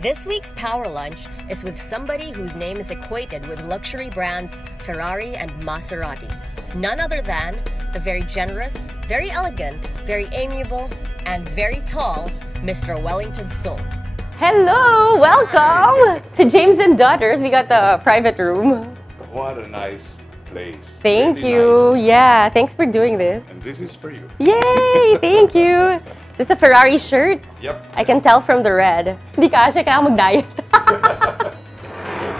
This week's Power Lunch is with somebody whose name is equated with luxury brands Ferrari and Maserati. None other than the very generous, very elegant, very amiable, and very tall Mr. Wellington Soong. Hello! Welcome to James and Daughters. We got the private room. What a nice place. Thank Really you. nice. Yeah, thanks for doing this. And this is for you. Yay! Thank you. This is a Ferrari shirt. Yep. I can tell from the red. Hindi kasha kaya mag-diet.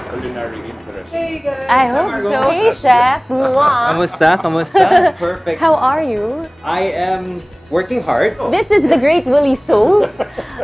Culinary interest. Hey guys! I hope so. Hey, chef. Mwah. Kamusta? Kamusta? That's perfect. How are you? I am working hard. This is the great Willie Soong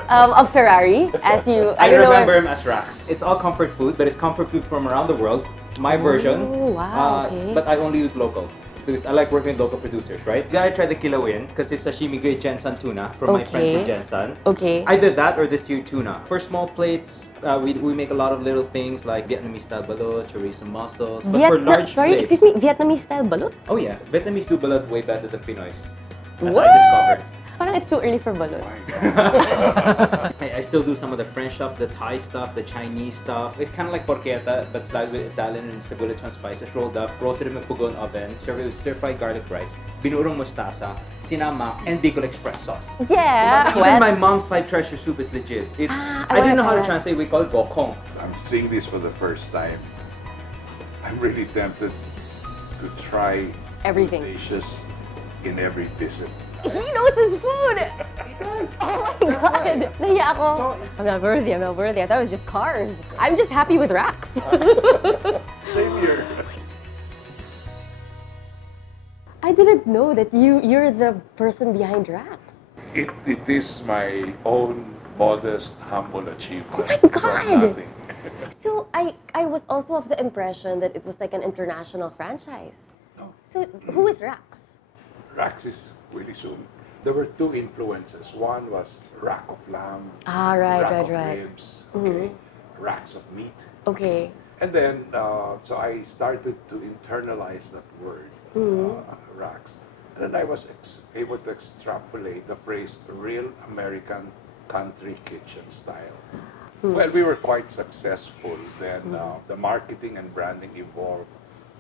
of Ferrari. As you, I don't know remember if- him as Rax. It's all comfort food, but it's comfort food from around the world. My version. Wow, okay. But I only use local. Because I like working with local producers, right? You gotta try the kilawin because it's sashimi grade Jensan tuna from my friends in Jensan. Okay. Either that or this year tuna. For small plates, we make a lot of little things like Vietnamese style balut, chorizo mussels. But for large plates, excuse me, Vietnamese style balut? oh yeah, Vietnamese do balut way better than Pinoys. As What? I discovered. Parang it's too early for balut. I still do some of the French stuff, the Thai stuff, the Chinese stuff. It's kind of like porchetta, but slightly with Italian and cebulla and spices rolled up, roasted in a pugon oven, served with stir-fried garlic rice, binurong mustasa, sinama, and Bicol Express sauce. Yeah. Even my mom's fried treasure soup is legit. It's I I didn't wanna know how try to that. translate. We call it gokong. I'm seeing this for the first time. I'm really tempted to try Everything. dishes in every visit. He knows his food! Oh my god! Nahiya ako. I'm not worthy, I'm not worthy. I thought it was just cars. I'm just happy with racks. Same here. I didn't know that you're the person behind racks. It is my own modest, humble achievement. Oh my from God! nothing. So I was also of the impression that it was like an international franchise. No. So who is Rax? Rax is Willie Soong. There were two influences. One was rack of lamb, Ah, right, rack right, of right. ribs, okay, racks of meat. Okay. And then, so I started to internalize that word, racks. And then I was able to extrapolate the phrase real American country kitchen style. Well, we were quite successful. Then the marketing and branding evolved.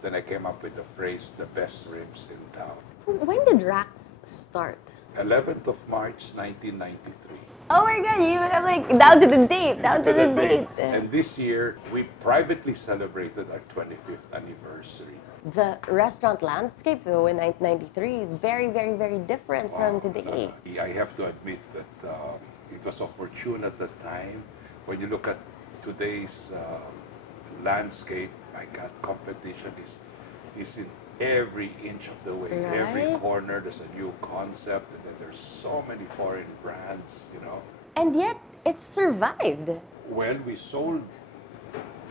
Then I came up with the phrase, the best ribs in town. So when did Rax start? 11th of March, 1993. Oh my god, you have like down to the date, down to the date. And this year, we privately celebrated our 25th anniversary. The restaurant landscape though in 1993 is very, very, very different from today. I have to admit that it was opportune at the time. When you look at today's landscape, my God, competition is in every inch of the way. Every Right. corner, there's a new concept, and then there's so many foreign brands, you know. And yet, it survived. When we sold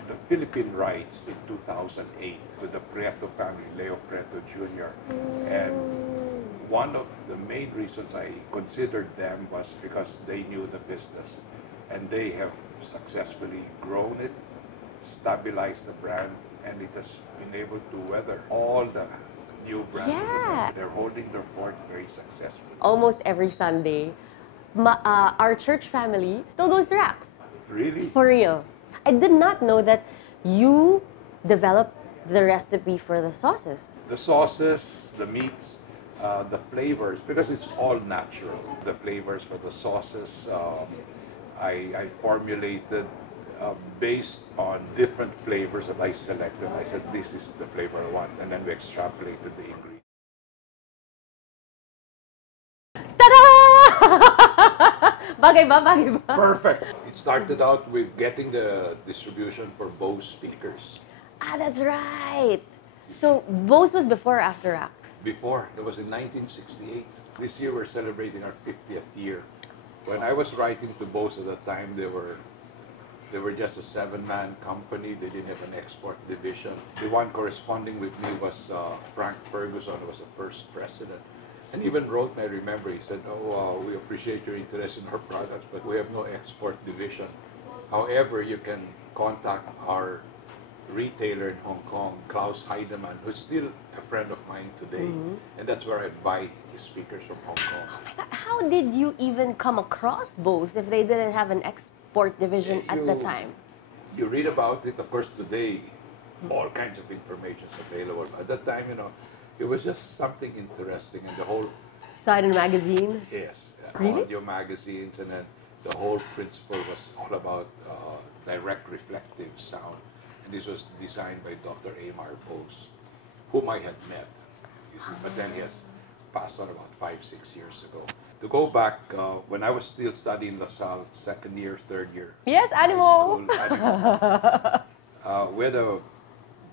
the Philippine rights in 2008 to the Prieto family, Leo Prieto Jr., and one of the main reasons I considered them was because they knew the business, and they have successfully grown it, stabilized the brand, and it has been able to weather all the new brands. Yeah. They're holding their fort very successfully. Almost every Sunday, our church family still goes to Rax. Really? For real. I did not know that you developed the recipe for the sauces. The sauces, the meats, the flavors, because it's all natural. The flavors for the sauces, I formulated based on different flavors that I selected. I said, this is the flavor I want, and then we extrapolated the ingredients. Ta-da! Bagay ba? Bagay ba? Perfect. It started out with getting the distribution for Bose speakers. Ah, that's right. So, Bose was before or after Rax? Before, it was in 1968. This year we're celebrating our 50th year. When I was writing to Bose at the time, they were just a 7-man company. They didn't have an export division. The one corresponding with me was Frank Ferguson, who was the first president. And even wrote me, I remember, he said, oh, we appreciate your interest in our products, but we have no export division. However, you can contact our retailer in Hong Kong, Klaus Heidemann, who's still a friend of mine today. And that's where I buy his speakers from Hong Kong. How how did you even come across Bose if they didn't have an export division at the time? You read about it, of course, today, all kinds of information is available. At that time, you know, it was just something interesting, and the whole... Saw it in a magazine? Yes. Really? Audio magazines, and then the whole principle was all about direct reflective sound. And this was designed by Dr. Margaux, whom I had met, you see, but then he has passed on about 5-6 years ago. To go back, when I was still studying LaSalle, second year, third year. Yes, animal. We had a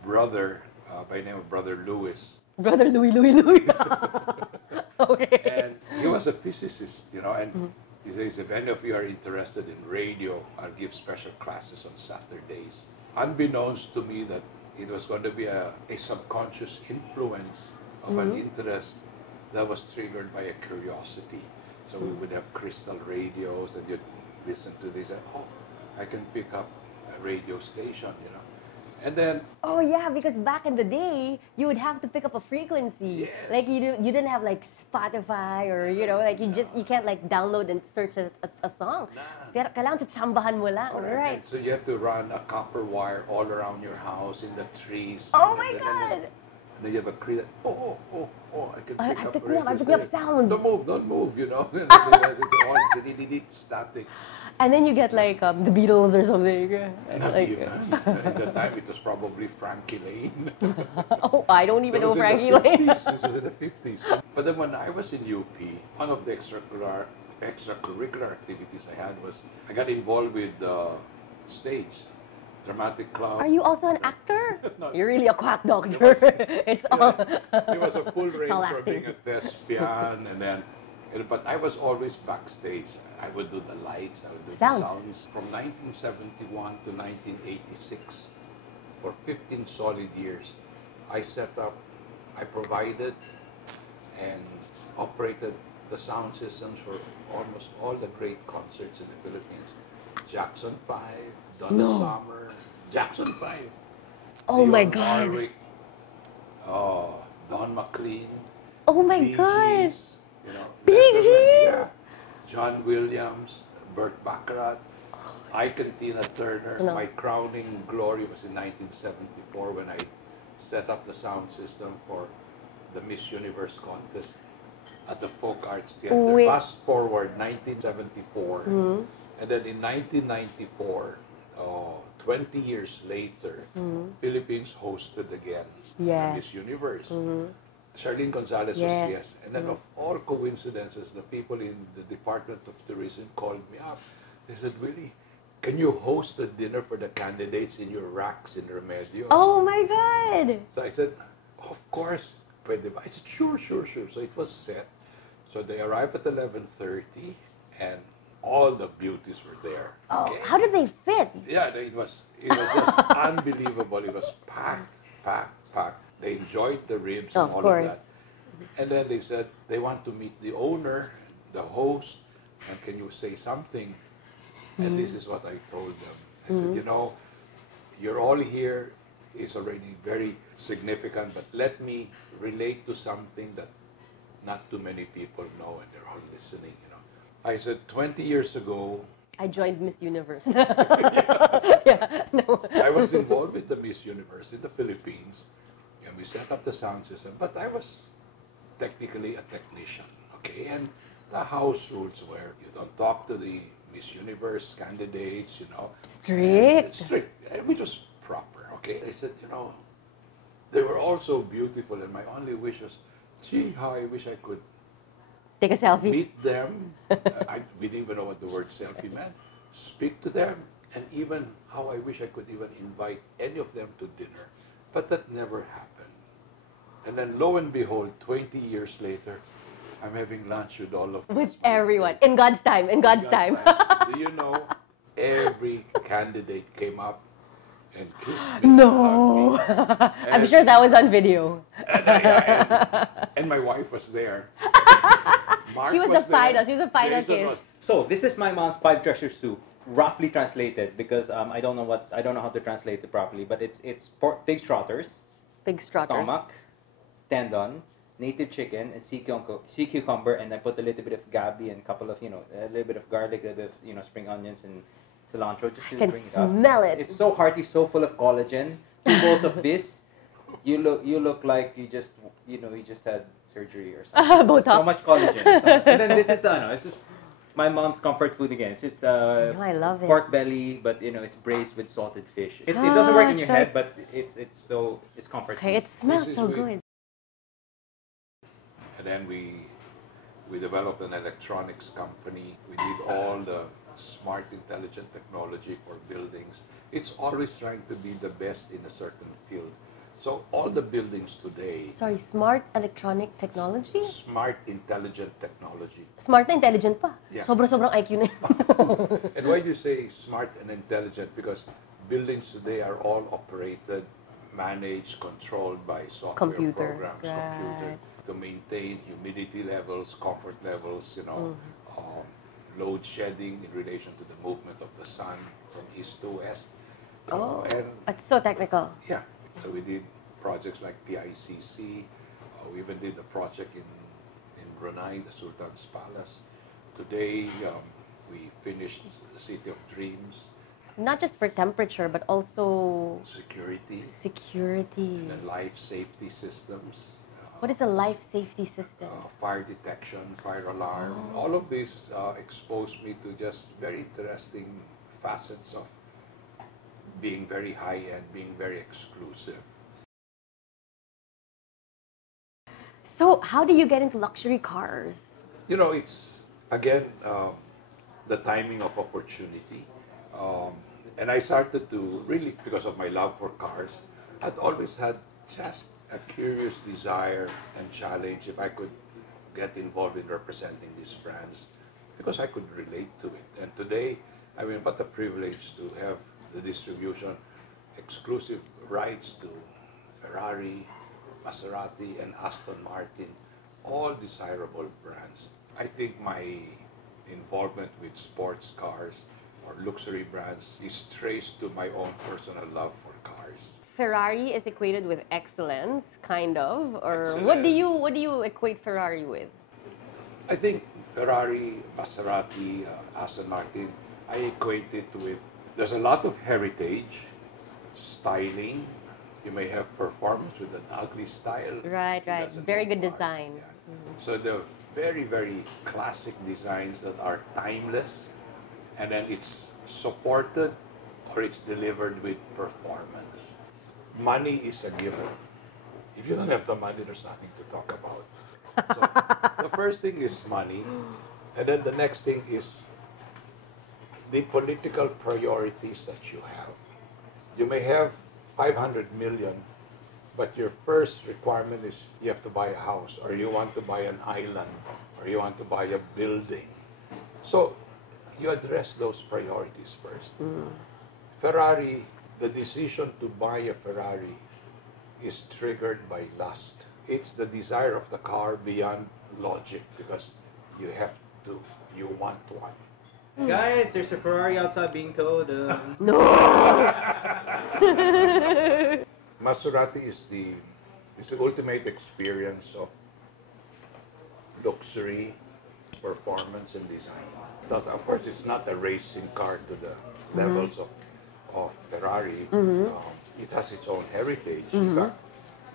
brother by the name of Brother Louis. Brother Louis. Okay. And he was a physicist, you know, and he says, if any of you are interested in radio, I'll give special classes on Saturdays. Unbeknownst to me that it was going to be a subconscious influence of an interest that was triggered by a curiosity. So we would have crystal radios, and you'd listen to this, and oh, I can pick up a radio station, you know. And then... Oh yeah, because back in the day, you would have to pick up a frequency. Yes. Like you didn't have like Spotify or, you know, like you can't like download and search a song. Nah. Kailangan tsambahan mo lang, Correct. right? So you have to run a copper wire all around your house, in the trees. Oh my God! Then you have a cree. Oh, I can I pick picked up me up sounds. Don't move, you know. All static. And then you get like the Beatles or something. Not Like, even. At the time, it was probably Frankie Lane. oh, I don't even know That was Frankie in the Lane. 50s. This was in the 50s. But then when I was in UP, one of the extracurricular activities I had was I got involved with stage, dramatic club. Are you also an actor? No. You're really a quack doctor. It's all. It was a full range all from acting. being a thespian, and then, but I was always backstage. I would do the lights, I would do Sounds. the sounds. From 1971 to 1986, for 15 solid years, I set up, I provided and operated the sound systems for almost all the great concerts in the Philippines. Jackson 5, Donna Summer, Jackson 5. Oh my Dionne God. Warwick, Don McLean, Oh my Bee God. Gees, you know, Bee Letterman, Gees? yeah. John Williams, Burt Baccarat, Ike and Tina Turner. No. My crowning glory was in 1974 when I set up the sound system for the Miss Universe contest at the Folk Arts Theater. Wait. Fast forward 1974, and then in 1994, 20 years later, Philippines hosted again Yes. the Miss Universe. Charlene Gonzalez Yes. was yes. And then of all coincidences, the people in the Department of Tourism called me up. They said, Willie, can you host a dinner for the candidates in your racks in Remedios? Oh my God. So I said, of course. Pwede ba? I said, sure. So it was set. So they arrived at 11:30, and all the beauties were there. Oh, Okay? how did they fit? Yeah, it was just unbelievable. It was packed. They enjoyed the ribs and Of all course. of that. And then they said they want to meet the owner, the host, and can you say something? And this is what I told them. I said, you know, you're all here. It's already very significant, but let me relate to something that not too many people know, and they're all listening, you know. I said, 20 years ago, I joined Miss Universe. Yeah, no. I was involved with the Miss Universe in the Philippines, and we set up the sound system, but I was technically a technician, okay? And the house rules were you don't talk to the Miss Universe candidates, you know. Strict. Strict, which was proper, okay? I said, you know, they were all so beautiful, and my only wish was, gee, how I wish I could Take a selfie. meet them. We didn't even know what the word selfie meant. Speak to them, and even how I wish I could even invite any of them to dinner. But that never happened. And then lo and behold, 20 years later, I'm having lunch with all of them. With everyone. In God's time. In God's time. Do you know, every candidate came up and kissed me. No. hugged me. I'm sure that was on video. And my wife was there. Mark She was was the final. there. She was the final Jason kiss. was- So this is my mom's 5 treasures soup, roughly translated because I don't know how to translate it properly, but it's pig's trotters, Big strutters. stomach, tendon, native chicken and sea cucumber, and I put a little bit of gabi and a couple of, a little bit of garlic, a little bit of, spring onions and cilantro just to I can bring it up. smell it. It's so hearty, so full of collagen. 2 bowls of this, you look like you just had surgery or something. Botox. So much collagen. And then this is my mom's comfort food again. It's I love it. pork belly, but it's braised with salted fish. It doesn't work in your so- head, but it's comfort Okay, food. it smells This is so with- good. And then we developed an electronics company. We did all the smart, intelligent technology for buildings. It's always trying to be the best in a certain field. So all the buildings today, Sorry, smart electronic technology? smart, intelligent technology. Smart na intelligent pa. Yeah. Sobrang IQ na yun. And why do you say smart and intelligent? Because buildings today are all operated, managed, controlled by software Computer, programs, right. computer, to maintain humidity levels, comfort levels, load shedding in relation to the movement of the sun from east to west. Oh, And it's so technical. yeah, so we did projects like PICC. We even did a project in Brunei, the Sultan's Palace. Today, we finished the City of Dreams, Not just for temperature, but also security, security. and then life safety systems. What is a life safety system? Fire detection, fire alarm. All of this exposed me to just very interesting facets of being very high-end, being very exclusive. So, how do you get into luxury cars? It's, again, the timing of opportunity. And I started to really, because of my love for cars, I'd always had just a curious desire and challenge if I could get involved in representing these brands, because I could relate to it. And today, what a privilege to have the distribution, exclusive rights to Ferrari, Maserati, and Aston Martin, all desirable brands. I think my involvement with sports cars or luxury brands is traced to my own personal love for cars. Ferrari is equated with excellence, kind of, or Excellence. what do you equate Ferrari with? I think Ferrari, Maserati, Aston Martin, I equate it with, there's a lot of heritage, styling. You may have performance with an ugly style. Right, It right. doesn't Very go good far. design. Yeah. So the very, very classic designs that are timeless, and then it's supported or it's delivered with performance. Money is a given. If you don't have the money, there's nothing to talk about. So the first thing is money, and then the next thing is the political priorities that you have. You may have 500 million, but your first requirement is you have to buy a house, or you want to buy an island, or you want to buy a building. So you address those priorities first. Ferrari, the decision to buy a Ferrari is triggered by lust. It's the desire of the car beyond logic, because you want one. Guys, there's a Ferrari outside being towed. No! Maserati is the ultimate experience of luxury, performance, and design. Of course, it's not a racing car to the levels of Ferrari. It has its own heritage. In fact,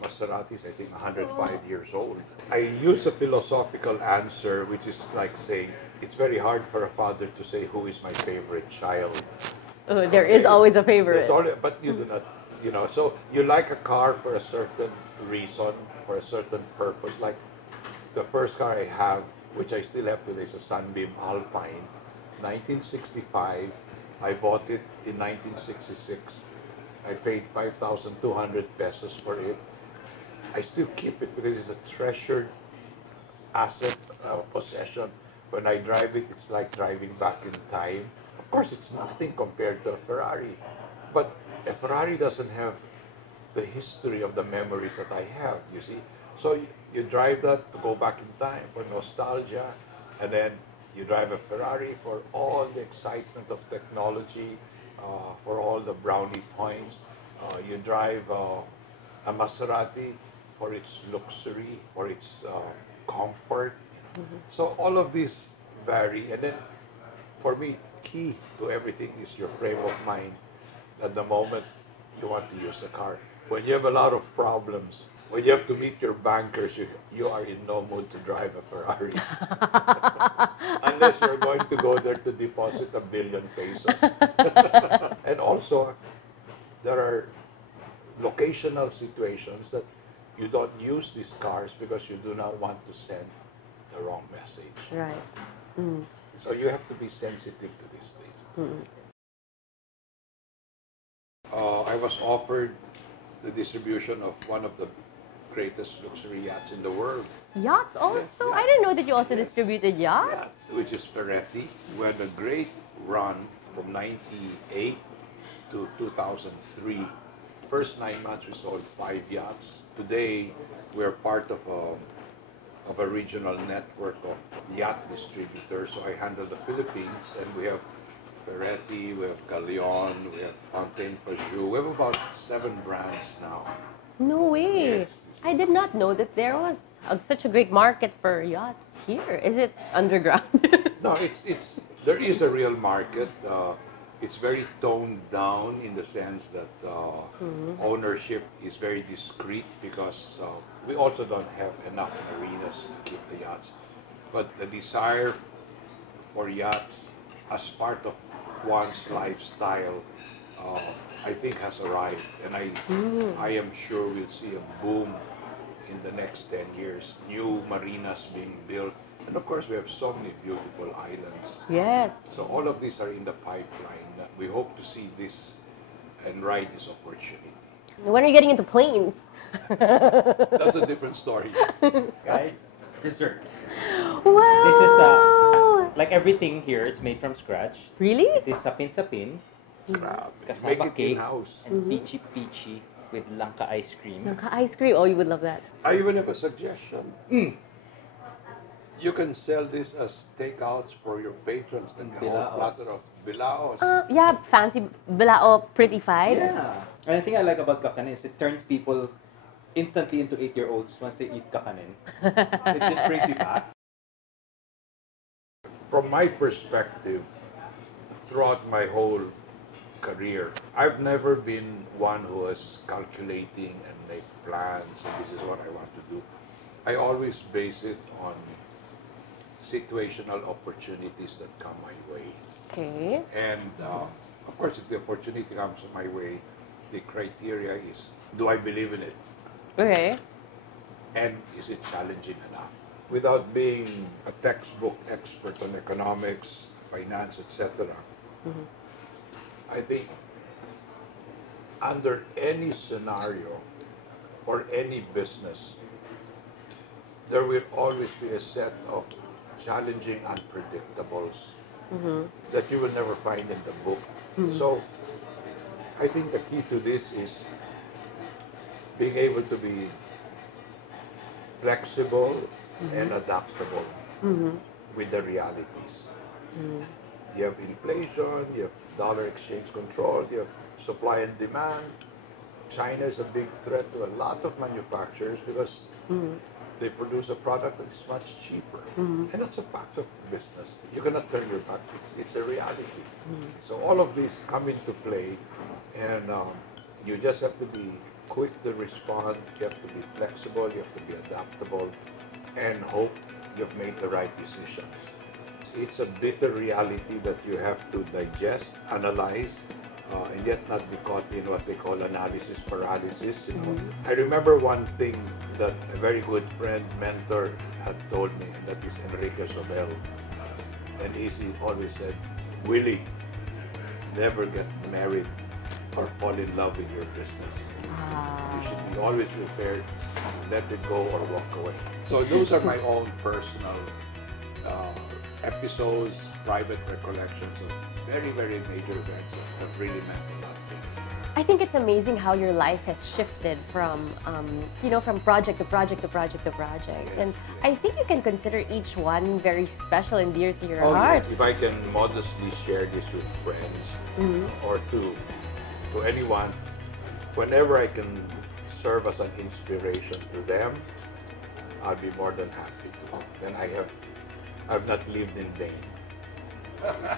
Maserati is, I think, 105 years old. I use a philosophical answer, which is like saying, it's very hard for a father to say who is my favorite child. There is always a favorite. But you do not, so you like a car for a certain reason, for a certain purpose. Like the first car I have, which I still have today, is a Sunbeam Alpine, 1965. I bought it in 1966. I paid 5,200 pesos for it. I still keep it because it's a treasured asset, possession. When I drive it, it's like driving back in time. Of course, it's nothing compared to a Ferrari. But a Ferrari doesn't have the history of the memories that I have, you see. So you drive that to go back in time for nostalgia, and then you drive a Ferrari for all the excitement of technology, for all the brownie points. You drive a Maserati for its luxury, for its comfort. So all of these vary, and then for me, key to everything is your frame of mind at the moment you want to use a car. When you have a lot of problems, when you have to meet your bankers, you are in no mood to drive a Ferrari. Unless you're going to go there to deposit ₱1 billion. And also, there are locational situations that you don't use these cars because you do not want to send the wrong message. Right. So you have to be sensitive to these things. I was offered the distribution of one of the greatest luxury yachts in the world. Yachts also? Yes, I didn't know that you also distributed yachts. Yachts, which is Ferrari. We had a great run from '98 to 2003. First 9 months we sold 5 yachts. Today we're part of a regional network of yacht distributors. So I handle the Philippines, and we have Ferrari, we have Galeon, we have Fontaine Pajou. We have about 7 brands now. No way. Yes. I did not know that there was such a great market for yachts here. Is it underground? No, there is a real market. It's very toned down in the sense that ownership is very discreet because we also don't have enough marinas to keep the yachts. But the desire for yachts as part of one's lifestyle, I think has arrived, and I am sure we'll see a boom in the next 10 years. New marinas being built, and of course we have so many beautiful islands. Yes. So all of these are in the pipeline. We hope to see this and ride this opportunity. When are you getting into planes? That's a different story. Guys, dessert. Wow. This is like everything here, it's made from scratch. Really? It is sapin-sapin, Make kasama it cake, in-house. and peachy-peachy with langka ice cream. Langka ice cream. Oh, you would love that. I even have a suggestion. You can sell this as takeouts for your patrons. Like a whole Bilaos. platter of bilaos. Yeah, fancy bilao pretty-fied. Yeah. And the thing I like about kakanin is it turns people instantly into 8-year-olds once they eat kakanin. It just brings you back. From my perspective, throughout my whole career, I've never been one who is calculating and make plans and this is what I want to do. I always base it on situational opportunities that come my way. Okay. And of course, if the opportunity comes my way, the criteria is, do I believe in it? Okay. And is it challenging enough? Without being a textbook expert on economics, finance, etc., I think under any scenario for any business, there will always be a set of challenging unpredictables that you will never find in the book. So I think the key to this is being able to be flexible and adaptable with the realities. You have inflation, you have dollar exchange control, you have supply and demand. China is a big threat to a lot of manufacturers because they produce a product that is much cheaper. And that's a fact of business. You cannot turn your back. It's a reality. So all of these come into play, and you just have to be quick to respond. You have to be flexible. You have to be adaptable, and hope you've made the right decisions. It's a bitter reality that you have to digest, analyze, and yet not be caught in what they call analysis paralysis. You know? I remember one thing that a very good friend, mentor, had told me, and that is Enrique Sobel. And he always said, Willie, never get married or fall in love with your business. You should be always prepared to let it go or walk away. So those are my own personal episodes, private recollections of very, very major events that have really meant a lot to me. I think it's amazing how your life has shifted from, from project to project to project to project. Yes, and yes. I think you can consider each one very special and dear to your Oh, heart. yes. If I can modestly share this with friends or to anyone, whenever I can serve as an inspiration to them, I'll be more than happy to. Then I've not lived in vain.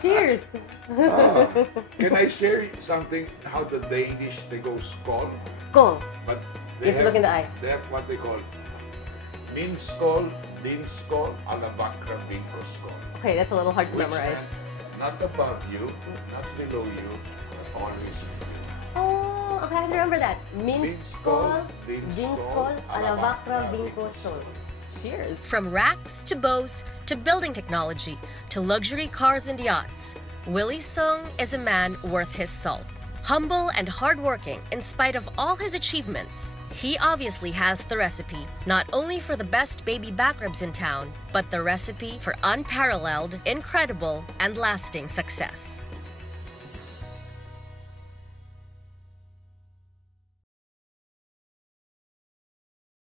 Cheers! Can I share something? How the Danish, they go skål, Skål. but You have to look in the eye. They have what they call min skål, din skål, alla vackra vinkor skål. Okay, that's a little hard to Which memorize. meant not above you, not below you, but always with you. Oh, okay, I have to remember that. Min Min skål, skål, din din skål, skål, alla alla vackra vackra vinkor vinkor skål. Cheers. From racks to bows to building technology to luxury cars and yachts, Willie Soong is a man worth his salt. Humble and hardworking in spite of all his achievements, he obviously has the recipe, not only for the best baby back ribs in town, but the recipe for unparalleled, incredible, and lasting success.